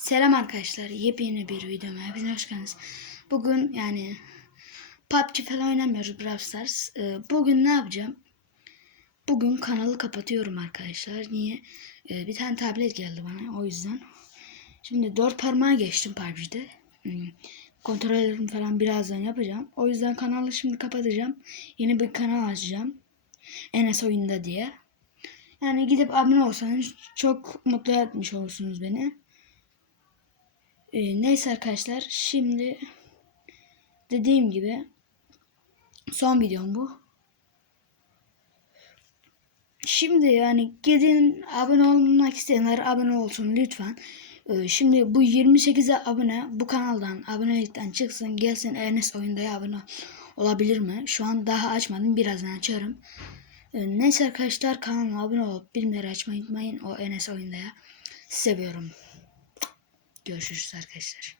Selam arkadaşlar. Yepyeni bir videoma hepiniz hoş geldiniz. Bugün yani PUBG falan oynamıyoruz Brawl Stars. Ee, bugün ne yapacağım? Bugün kanalı kapatıyorum arkadaşlar. Niye? Ee, bir tane tablet geldi bana o yüzden. Şimdi dört parmağa geçtim PUBG'de. Hmm. Kontrollerimi falan birazdan yapacağım. O yüzden kanalı şimdi kapatacağım. Yeni bir kanal açacağım. Enes Oyunda diye. Yani gidip abone olsanız çok mutlu etmiş olursunuz beni. Ee, neyse arkadaşlar şimdi dediğim gibi son videom bu. Şimdi yani gidin abone olmak isteyenler abone olsun lütfen. Ee, şimdi bu 28'e abone bu kanaldan abonelikten çıksın gelsin Enes oyundaya abone olabilir mi? Şu an daha açmadım birazdan açarım. Ee, neyse arkadaşlar kanalıma abone olup bildirimleri açmayı unutmayın o Enes oyundaya. Seviyorum. Görüşürüz arkadaşlar.